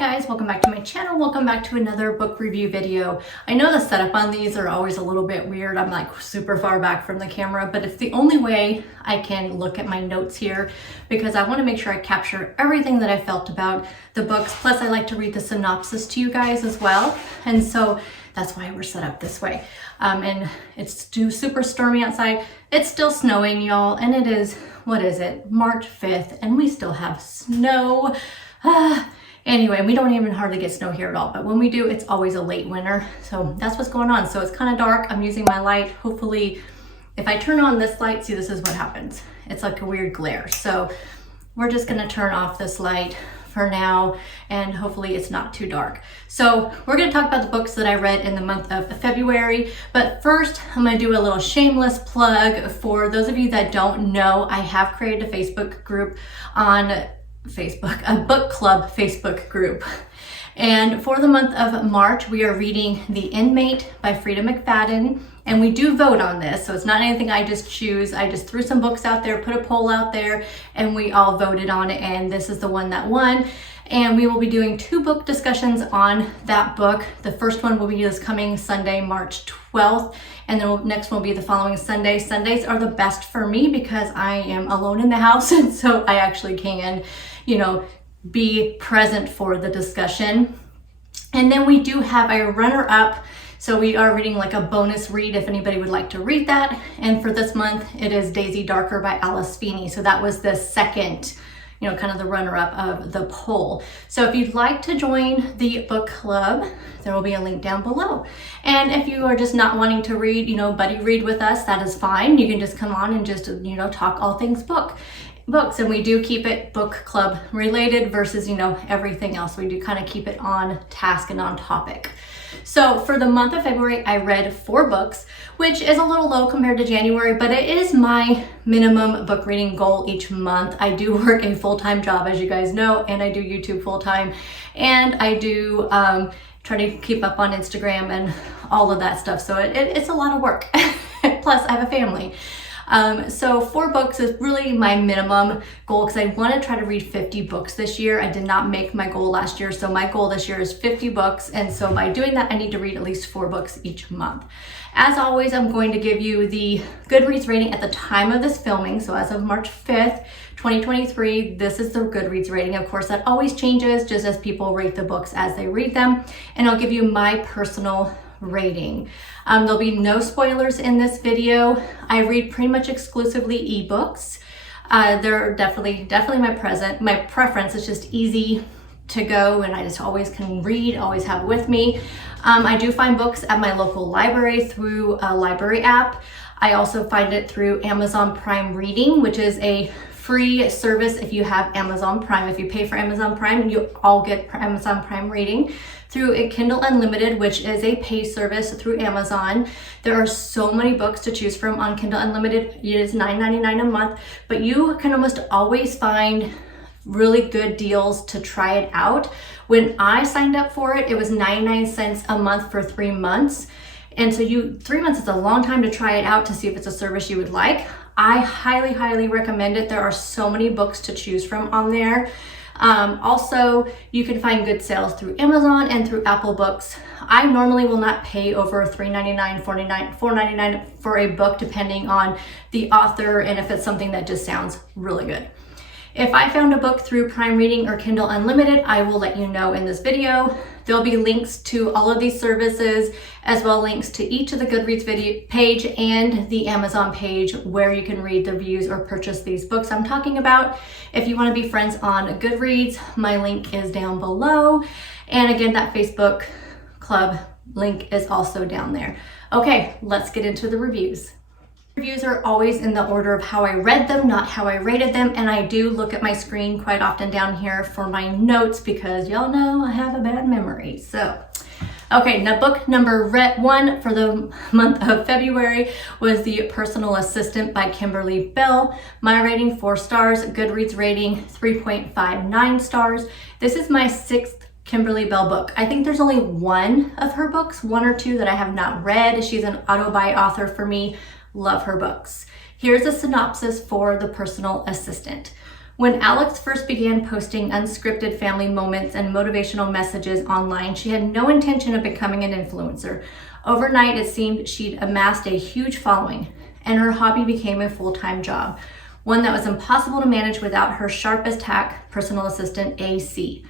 guys, welcome back to my channel. Welcome back to another book review video. I know the setup on these are always a little bit weird. I'm like super far back from the camera, but it's the only way I can look at my notes here because I want to make sure I capture everything that I felt about the books. Plus I like to read the synopsis to you guys as well. And so that's why we're set up this way. And it's super stormy outside. It's still snowing, y'all. And it is, what is it? March 5th and we still have snow. Anyway, we don't even hardly get snow here at all, but when we do, it's always a late winter. So that's what's going on. So it's kind of dark. I'm using my light. Hopefully, if I turn on this light, see, this is what happens. It's like a weird glare. So we're just going to turn off this light for now, and hopefully it's not too dark. So we're going to talk about the books that I read in the month of February. But first, I'm going to do a little shameless plug. For those of you that don't know, I have created a Facebook group on Facebook, a book club Facebook group. And for the month of March, we are reading The Inmate by Frida McFadden. And we do vote on this, so it's not anything I just choose. I just threw some books out there, put a poll out there, and we all voted on it, and this is the one that won. And we will be doing 2 book discussions on that book. The first one will be this coming Sunday, March 12th, and the next one will be the following Sunday. Sundays are the best for me because I am alone in the house, and so I actually can, be present for the discussion. And then we do have a runner-up. So we are reading like a bonus read if anybody would like to read that. And for this month, it is Daisy Darker by Alice Feeney. So that was the second, kind of the runner-up of the poll. So if you'd like to join the book club, there will be a link down below. And if you are just not wanting to read, buddy read with us, that is fine. You can just come on and just, talk all things books. And we do keep it book club related versus, everything else. We do kind of keep it on task and on topic. So for the month of February, I read 4 books, which is a little low compared to January, but it is my minimum book reading goal each month. I do work a full-time job, as you guys know, and I do YouTube full-time, and I do try to keep up on Instagram and all of that stuff. So it's a lot of work. Plus, I have a family. So 4 books is really my minimum goal because I want to try to read 50 books this year. I did not make my goal last year, so my goal this year is 50 books. And so by doing that, I need to read at least 4 books each month. As always, I'm going to give you the Goodreads rating at the time of this filming. So as of March 5th, 2023, this is the Goodreads rating. Of course, that always changes just as people rate the books as they read them. And I'll give you my personal rating. There'll be no spoilers in this video. I read pretty much exclusively ebooks. They're definitely my preference. It's just easy to go and I just always can read, always have with me. I do find books at my local library through a library app. I also find it through Amazon Prime Reading, which is a free service if you have Amazon Prime. If you pay for Amazon Prime, you all get Amazon Prime Reading. Through a Kindle Unlimited, which is a pay service through Amazon. There are so many books to choose from on Kindle Unlimited. It is $9.99 a month, but you can almost always find really good deals to try it out. When I signed up for it, it was 99 cents a month for 3 months. And so 3 months is a long time to try it out to see if it's a service you would like. I highly, highly recommend it. There are so many books to choose from on there. Also, you can find good sales through Amazon and through Apple Books. I normally will not pay over $3.99, $4.99 for a book, depending on the author and if it's something that just sounds really good. If I found a book through Prime Reading or Kindle Unlimited, I will let you know in this video. There'll be links to all of these services, as well links to each of the Goodreads video page and the Amazon page where you can read the reviews or purchase these books I'm talking about. If you want to be friends on Goodreads, my link is down below. And again, that Facebook club link is also down there. Okay, let's get into the reviews. Reviews are always in the order of how I read them, not how I rated them, and I do look at my screen quite often down here for my notes because y'all know I have a bad memory. So, okay, now book number 1 for the month of February was The Personal Assistant by Kimberly Bell. My rating 4 stars, Goodreads rating 3.59 stars. This is my 6th Kimberly Bell book. I think there's only one of her books, 1 or 2 that I have not read. She's an auto-buy author for me. Love her books. Here's a synopsis for The Personal Assistant. When Alex first began posting unscripted family moments and motivational messages online, she had no intention of becoming an influencer. Overnight, it seemed she'd amassed a huge following, and her hobby became a full-time job, one that was impossible to manage without her sharp as tack personal assistant, AC.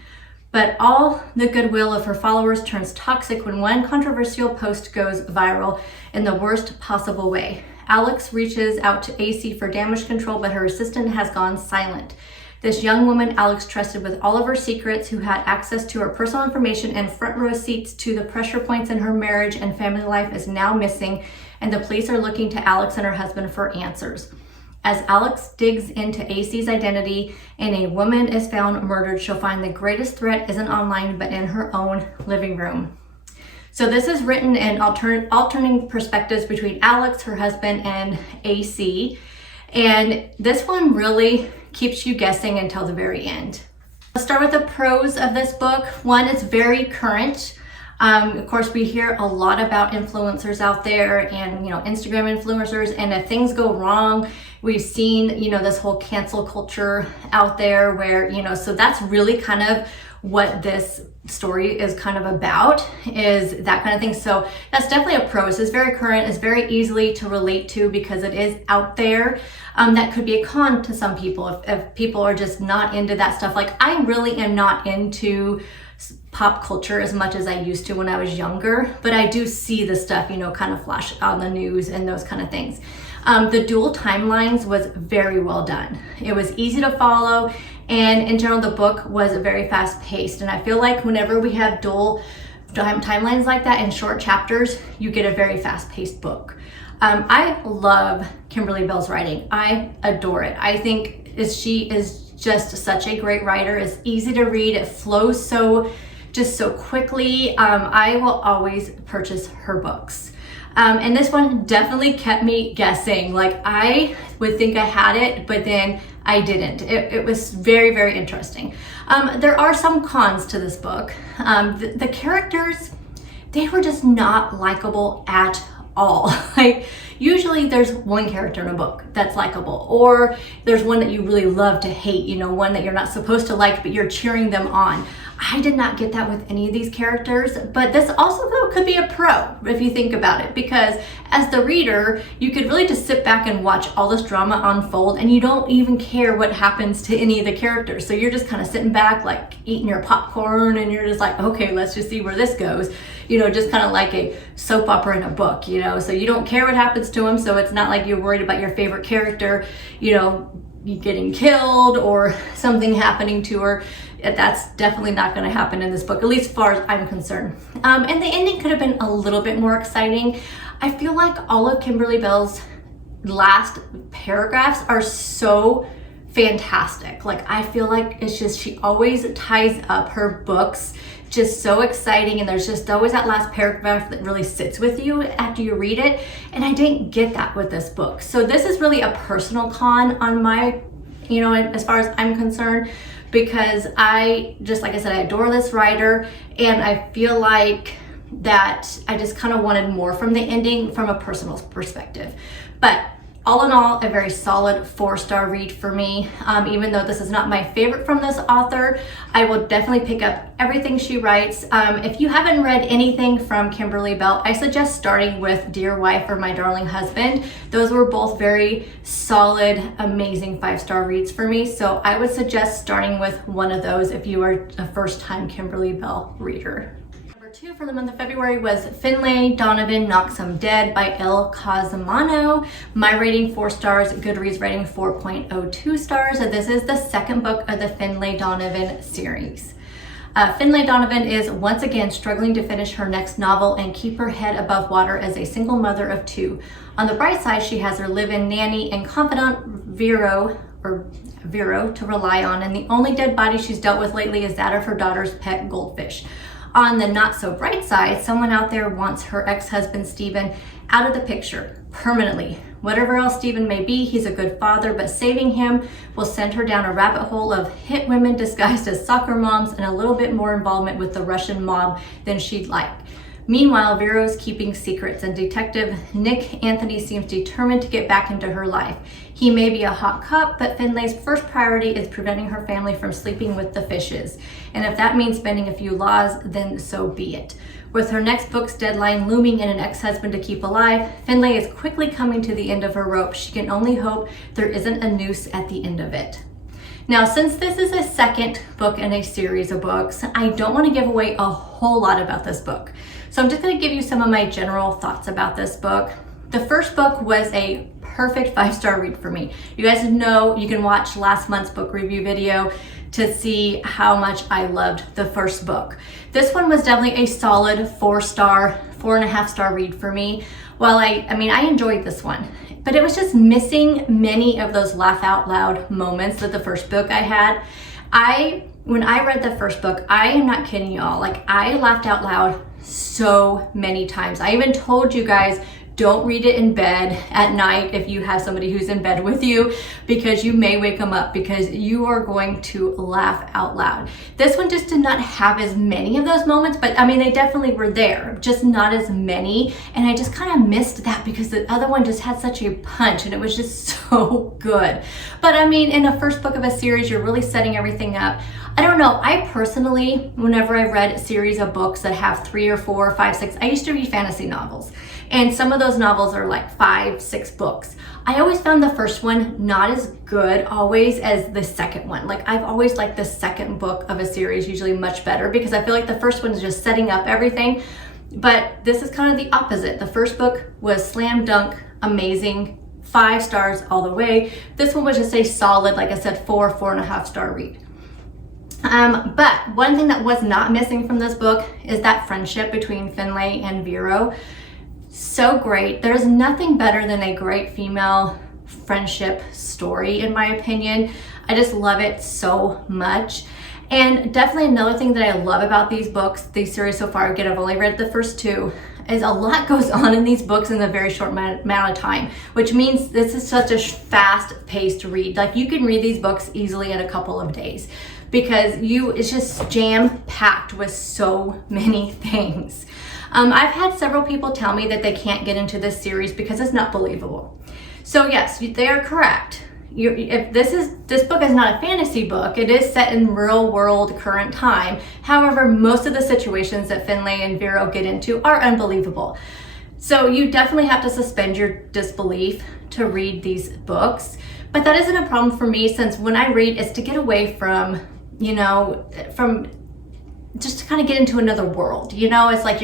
But all the goodwill of her followers turns toxic when one controversial post goes viral in the worst possible way. Alex reaches out to AC for damage control, but her assistant has gone silent. This young woman Alex trusted with all of her secrets, who had access to her personal information and front row seats to the pressure points in her marriage and family life, is now missing, and the police are looking to Alex and her husband for answers. As Alex digs into AC's identity and a woman is found murdered, she'll find the greatest threat isn't online, but in her own living room. So this is written in alternating perspectives between Alex, her husband, and AC. And this one really keeps you guessing until the very end. Let's start with the pros of this book. One, it's very current. Of course, we hear a lot about influencers out there and, Instagram influencers. And if things go wrong, we've seen, this whole cancel culture out there where, so that's really kind of what this story is kind of about, is that kind of thing. So that's definitely a pro. It's very current. It's very easily to relate to because it is out there. That could be a con to some people if people are just not into that stuff. Like, I really am not into pop culture as much as I used to when I was younger, but I do see the stuff, kind of flash on the news and those kind of things. The dual timelines was very well done. It was easy to follow, and in general, the book was very fast paced. And I feel like whenever we have dual timelines like that in short chapters, you get a very fast paced book. I love Kimberly Bell's writing. I adore it. I think she is just such a great writer. It's easy to read. It flows so quickly. I will always purchase her books. And this one definitely kept me guessing. Like, I would think I had it, but then I didn't. It was very, very interesting. There are some cons to this book. The characters, they were just not likable at all. Like, usually there's one character in a book that's likable, or there's one that you really love to hate, one that you're not supposed to like, but you're cheering them on. I did not get that with any of these characters, but this also, though, could be a pro if you think about it, because as the reader, you could really just sit back and watch all this drama unfold, and you don't even care what happens to any of the characters. So you're just kind of sitting back, like eating your popcorn, and you're just like, okay, let's just see where this goes. Just kind of like a soap opera in a book, so you don't care what happens to them. So it's not like you're worried about your favorite character, getting killed or something happening to her. That's definitely not going to happen in this book, at least as far as I'm concerned. And the ending could have been a little bit more exciting. I feel like all of Kimberly Bell's last paragraphs are so fantastic. Like, I feel like it's just, she always ties up her books just so exciting, and there's just always that last paragraph that really sits with you after you read it, and I didn't get that with this book. So this is really a personal con on my, as far as I'm concerned, because like I said, I adore this writer, and I feel like that I just kind of wanted more from the ending from a personal perspective. But all in all, a very solid 4-star read for me. Even though this is not my favorite from this author, I will definitely pick up everything she writes. If you haven't read anything from Kimberly Bell, I suggest starting with Dear Wife or My Darling Husband. Those were both very solid, amazing 5-star reads for me. So I would suggest starting with one of those if you are a first-time Kimberly Bell reader. 2 for the month of February was Finlay, Donovan, Knocks 'Em Dead by El Casimano. My rating 4 stars, Goodreads rating 4.02 stars. So this is the second book of the Finlay Donovan series. Finlay Donovan is once again struggling to finish her next novel and keep her head above water as a single mother of 2. On the bright side, she has her live-in nanny and confidant Vero to rely on, and the only dead body she's dealt with lately is that of her daughter's pet goldfish. On the not so bright side, someone out there wants her ex-husband Stephen out of the picture permanently. Whatever else Stephen may be, he's a good father, but saving him will send her down a rabbit hole of hit women disguised as soccer moms and a little bit more involvement with the Russian mob than she'd like. Meanwhile, Vero is keeping secrets, and Detective Nick Anthony seems determined to get back into her life. He may be a hot cop, but Finlay's first priority is preventing her family from sleeping with the fishes. And if that means bending a few laws, then so be it. With her next book's deadline looming and an ex-husband to keep alive, Finlay is quickly coming to the end of her rope. She can only hope there isn't a noose at the end of it. Now, since this is a second book in a series of books, I don't want to give away a whole lot about this book. So I'm just going to give you some of my general thoughts about this book. The first book was a perfect 5-star read for me. You guys know you can watch last month's book review video to see how much I loved the first book. This one was definitely a solid 4-star, 4.5-star read for me. Well, I enjoyed this one, but it was just missing many of those laugh out loud moments that the first book I had. When I read the first book, I am not kidding y'all, like I laughed out loud so many times. I even told you guys, don't read it in bed at night if you have somebody who's in bed with you, because you may wake them up because you are going to laugh out loud. This one just did not have as many of those moments, but I mean, they definitely were there, just not as many. And I just kind of missed that because the other one just had such a punch and it was just so good. But I mean, in the first book of a series, you're really setting everything up. I don't know, I personally, whenever I read a series of books that have 3 or 4 or 5, 6, I used to read fantasy novels. And some of those novels are like 5, 6 books. I always found the first one not as good always as the second one. Like I've always liked the second book of a series usually much better because I feel like the first one is just setting up everything. But this is kind of the opposite. The first book was slam dunk, amazing, 5 stars all the way. This one was just a solid, like I said, 4.5-star read. But one thing that was not missing from this book is that friendship between Finlay and Vero. So great. There's nothing better than a great female friendship story, in my opinion. I just love it so much. And definitely another thing that I love about these books, these series so far, again, I've only read the first 2, is a lot goes on in these books in a very short amount of time, which means this is such a fast-paced read. Like you can read these books easily in a couple of days because it's just jam-packed with so many things. I've had several people tell me that they can't get into this series because it's not believable. So yes, they are correct. If this book is not a fantasy book, it is set in real world current time. However, most of the situations that Finlay and Vero get into are unbelievable. So you definitely have to suspend your disbelief to read these books. But that isn't a problem for me, since when I read, it's to get away from, just to kind of get into another world. It's like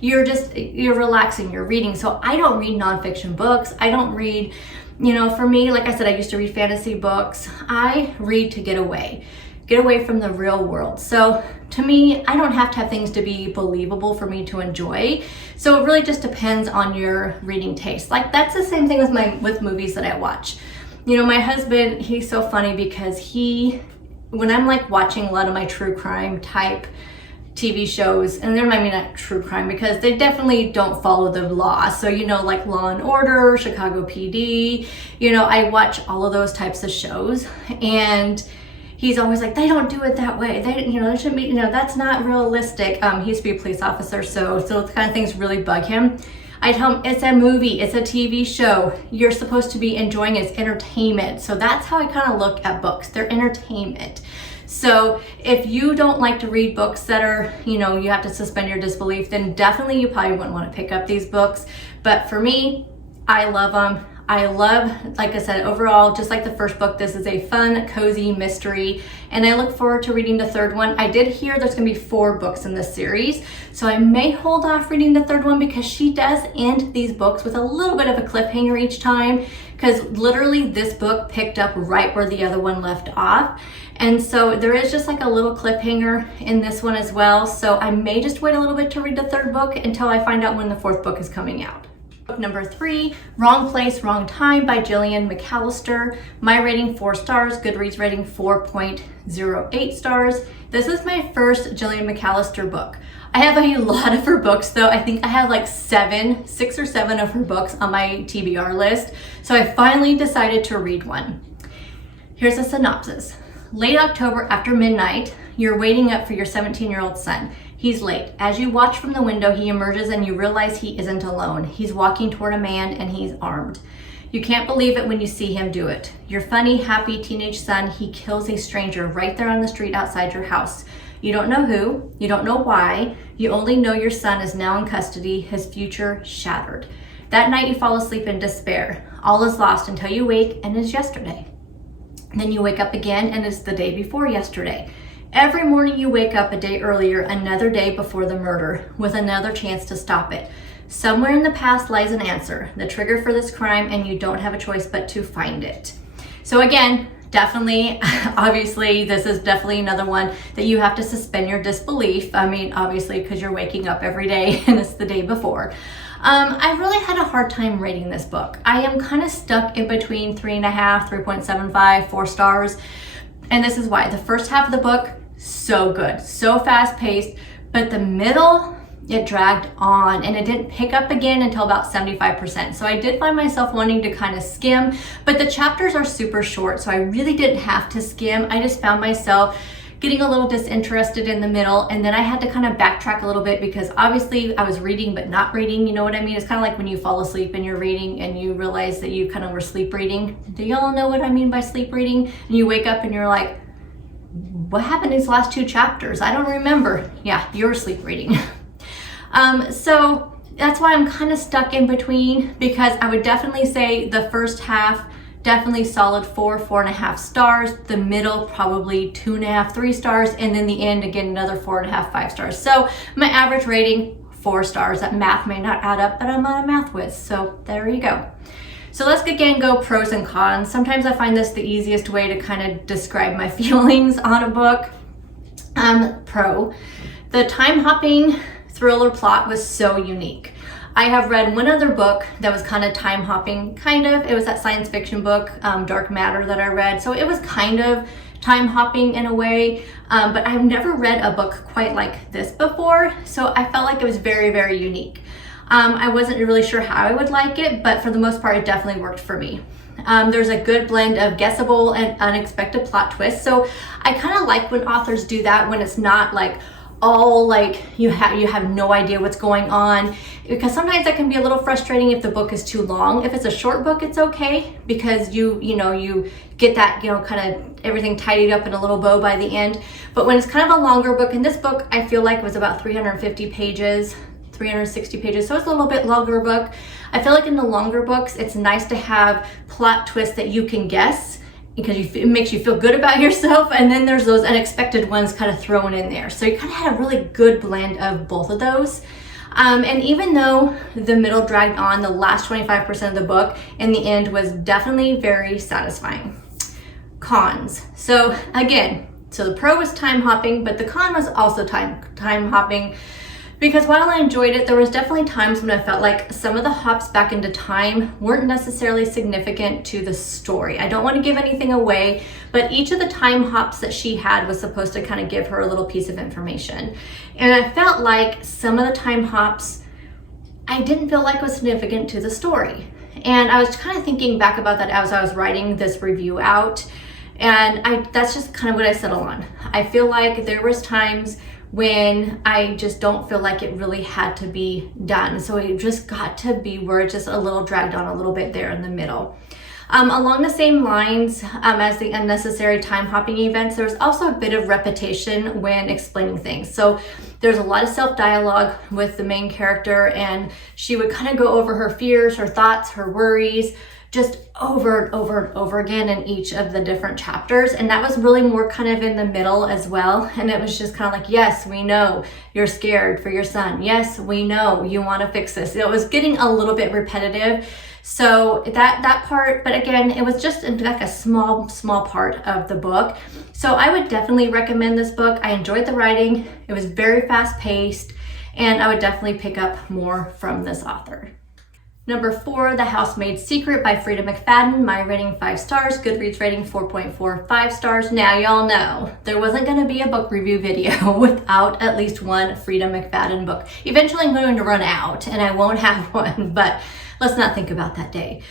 you're relaxing, you're reading. So I don't read nonfiction books. I don't read, for me, like I said, I used to read fantasy books. I read to get away from the real world. So to me, I don't have to have things to be believable for me to enjoy. So it really just depends on your reading taste. Like that's the same thing with movies that I watch. My husband, he's so funny because when I'm like watching a lot of my true crime type TV shows, and they're not true crime because they definitely don't follow the law. So, like Law and Order, Chicago PD, I watch all of those types of shows, and he's always like, they don't do it that way. They shouldn't be, that's not realistic. He used to be a police officer, so those kind of things really bug him. I tell him it's a movie, it's a TV show. You're supposed to be enjoying it, it's entertainment. So that's how I kind of look at books. They're entertainment. So if you don't like to read books that are, you have to suspend your disbelief, then definitely you probably wouldn't want to pick up these books. But for me, I love them. I love, like I said, overall, just like the first book, this is a fun, cozy mystery, and I look forward to reading the third one. I did hear there's gonna be 4 books in this series, so I may hold off reading the third one because she does end these books with a little bit of a cliffhanger each time, because literally this book picked up right where the other one left off. And so there is just like a little cliffhanger in this one as well. So I may just wait a little bit to read the third book until I find out when the 4th book is coming out. Book number 3, Wrong Place, Wrong Time by Gillian McAllister. My rating 4 stars, Goodreads rating 4.08 stars. This is my first Gillian McAllister book. I have a lot of her books though. I think I have like 6 or 7 of her books on my TBR list. So I finally decided to read one. Here's a synopsis. Late October after midnight, You're waiting up for your 17-year-old son. He's late. As you watch from the window, he emerges and you realize he isn't alone. He's walking toward a man and he's armed. You can't believe it when you see him do it. Your funny, happy teenage son, he kills a stranger right there on the street outside your house. You don't know who, you don't know why, you only know your son is now in custody, his future shattered. That night you fall asleep in despair. All is lost until you wake and it's yesterday. Then you wake up again and it's the day before yesterday. Every morning you wake up a day earlier, another day before the murder, with another chance to stop it. Somewhere in the past lies an answer, the trigger for this crime, and you don't have a choice but to find it. So again, definitely, obviously, this is definitely another one that you have to suspend your disbelief. I mean, obviously, because you're waking up every day and it's the day before. I really had a hard time rating this book. I am kind of stuck in between 3.5, 3.75, 4 stars. And this is why. The first half of the book, so good, so fast paced, but the middle, it dragged on and it didn't pick up again until about 75%. So I did find myself wanting to kind of skim, but the chapters are super short, so I really didn't have to skim. I just found myself getting a little disinterested in the middle, and then I had to kind of backtrack a little bit because obviously I was reading but not reading, you know what I mean? It's kind of like when you fall asleep and you're reading and you realize that you kind of were sleep reading. Do y'all know what I mean by sleep reading? And you wake up and you're like, what happened in these last 2 chapters? I don't remember. Yeah, you're sleep reading. So that's why I'm kind of stuck in between, because I would definitely say the first half, definitely solid 4.5 stars. The middle, probably 2.5, 3 stars. And then the end, again, another 4.5, 5 stars. So my average rating, 4 stars. That math may not add up, but I'm not a math whiz. So there you go. So let's again go pros and cons. Sometimes I find this the easiest way to kind of describe my feelings on a book. Pro, the time hopping thriller plot was so unique. I have read one other book that was kind of time hopping, it was that science fiction book, Dark Matter, that I read. So it was kind of time hopping in a way, but I've never read a book quite like this before. So I felt like it was very, very unique. I wasn't really sure how I would like it, but for the most part, it definitely worked for me. There's a good blend of guessable and unexpected plot twists. So I kind of like when authors do that, when it's not like all like you have no idea what's going on, because sometimes that can be a little frustrating if the book is too long. If it's a short book, it's okay because you get that, kind of everything tidied up in a little bow by the end. But when it's kind of a longer book, and this book I feel like was about 350 pages, 360 pages, so it's a little bit longer book. I feel like in the longer books, it's nice to have plot twists that you can guess, because it makes you feel good about yourself, and then there's those unexpected ones kind of thrown in there. So you kind of had a really good blend of both of those. And even though the middle dragged on, the last 25% of the book in the end was definitely very satisfying. Cons. So again, the pro was time hopping, but the con was also time hopping. Because while I enjoyed it, there was definitely times when I felt like some of the hops back into time weren't necessarily significant to the story. I don't want to give anything away, but each of the time hops that she had was supposed to kind of give her a little piece of information. And I felt like some of the time hops, I didn't feel like was significant to the story. And I was kind of thinking back about that as I was writing this review out. And that's just kind of what I settled on. I feel like there was times when I just don't feel like it really had to be done. So it just got to be where it just a little dragged on a little bit there in the middle. Along the same lines as the unnecessary time hopping events, there's also a bit of repetition when explaining things. So there's a lot of self-dialogue with the main character, and she would kind of go over her fears, her thoughts, her worries, just over and over and over again in each of the different chapters. And that was really more kind of in the middle as well. And it was just kind of like, yes, we know you're scared for your son. Yes, we know you want to fix this. It was getting a little bit repetitive. So that part, but again, it was just like a small part of the book. So I would definitely recommend this book. I enjoyed the writing. It was very fast paced, and I would definitely pick up more from this author. Number 4, The Housemaid's Secret by Frida McFadden. My rating 5 stars, Goodreads rating 4.45 stars. Now y'all know there wasn't going to be a book review video without at least one Frida McFadden book. Eventually I'm going to run out and I won't have one, but let's not think about that day.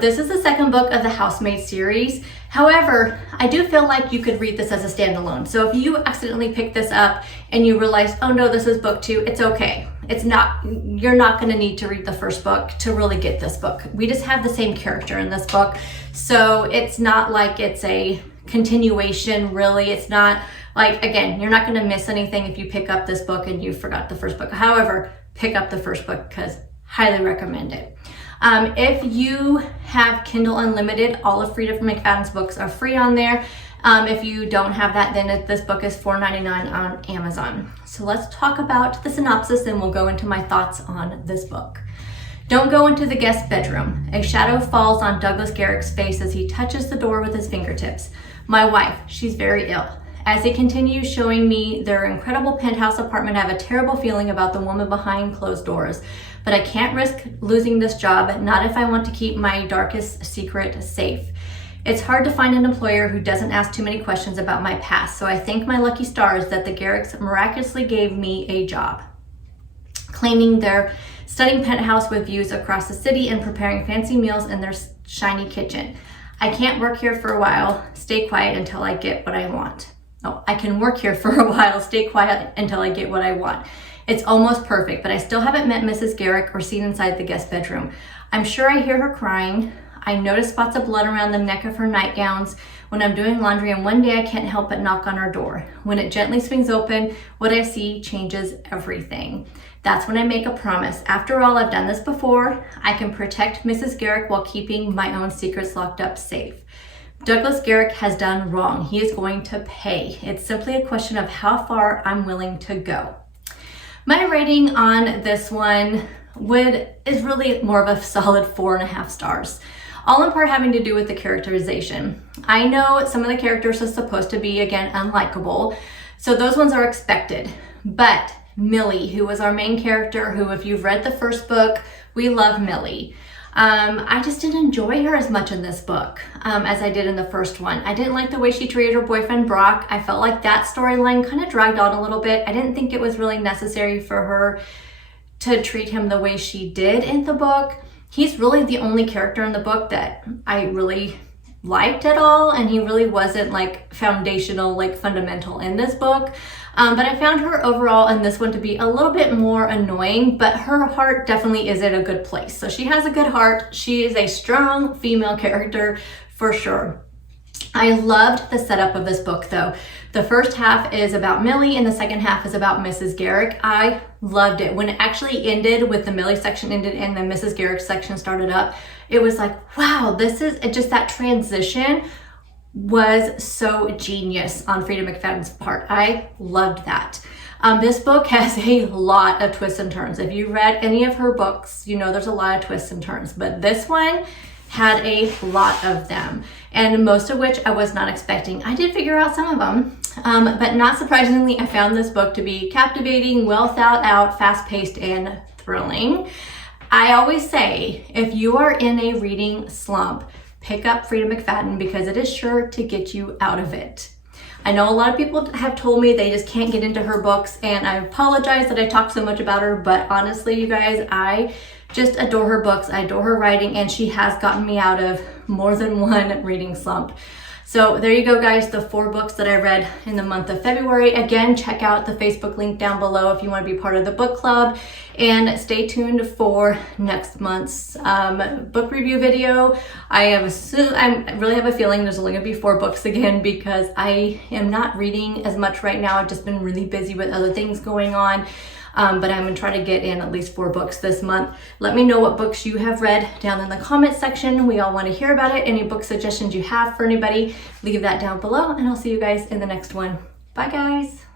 This is the second book of the Housemaid series. However, I do feel like you could read this as a standalone. So if you accidentally pick this up and you realize, oh no, this is book 2, it's okay. You're not gonna need to read the first book to really get this book. We just have the same character in this book. So it's not like it's a continuation, really. It's not like, again, you're not gonna miss anything if you pick up this book and you forgot the first book. However, pick up the first book because highly recommend it. If you have Kindle Unlimited, all of Frida McFadden's books are free on there. If you don't have that, then this book is $4.99 on Amazon. So let's talk about the synopsis and we'll go into my thoughts on this book. Don't go into the guest bedroom. A shadow falls on Douglas Garrick's face as he touches the door with his fingertips. My wife, she's very ill. As he continues showing me their incredible penthouse apartment, I have a terrible feeling about the woman behind closed doors. But I can't risk losing this job, not if I want to keep my darkest secret safe. It's hard to find an employer who doesn't ask too many questions about my past, so I thank my lucky stars that the Garricks miraculously gave me a job. Claiming their stunning penthouse with views across the city and preparing fancy meals in their shiny kitchen. I can't work here for a while. Stay quiet until I get what I want. Oh, I can work here for a while. Stay quiet until I get what I want. It's almost perfect, but I still haven't met Mrs. Garrick or seen inside the guest bedroom. I'm sure I hear her crying. I notice spots of blood around the neck of her nightgowns when I'm doing laundry, and one day I can't help but knock on her door. When it gently swings open, what I see changes everything. That's when I make a promise. After all, I've done this before. I can protect Mrs. Garrick while keeping my own secrets locked up safe. Douglas Garrick has done wrong. He is going to pay. It's simply a question of how far I'm willing to go. My rating on this one is really more of a solid 4.5 stars. All in part having to do with the characterization. I know some of the characters are supposed to be, again, unlikable, so those ones are expected. But Millie, who was our main character, who, if you've read the first book, we love Millie. I just didn't enjoy her as much in this book as I did in the first one. I didn't like the way she treated her boyfriend, Brock. I felt like that storyline kind of dragged on a little bit. I didn't think it was really necessary for her to treat him the way she did in the book. He's really the only character in the book that I really liked at all, and he really wasn't like foundational, like fundamental in this book. But I found her overall in this one to be a little bit more annoying, but her heart definitely is in a good place. So she has a good heart. She is a strong female character for sure. I loved the setup of this book though. The first half is about Millie and the second half is about Mrs. Garrick. I loved it. When it actually ended with the Millie section ended and the Mrs. Garrick section started up, it was like, wow, this is just that transition was so genius on Frida McFadden's part. I loved that. This book has a lot of twists and turns. If you read any of her books, you know there's a lot of twists and turns, but this one had a lot of them, and most of which I was not expecting. I did figure out some of them, but not surprisingly, I found this book to be captivating, well thought out, fast-paced, and thrilling. I always say, if you are in a reading slump, pick up Frida McFadden because it is sure to get you out of it. I know a lot of people have told me they just can't get into her books, and I apologize that I talk so much about her, but honestly, you guys, I just adore her books. I adore her writing, and she has gotten me out of more than one reading slump. So there you go, guys, the 4 books that I read in the month of February. Again, check out the Facebook link down below if you want to be part of the book club, and stay tuned for next month's book review video. I really have a feeling there's only going to be 4 books again because I am not reading as much right now. I've just been really busy with other things going on. But I'm gonna try to get in at least 4 books this month. Let me know what books you have read down in the comment section. We all want to hear about it. Any book suggestions you have for anybody, leave that down below, and I'll see you guys in the next one. Bye, guys.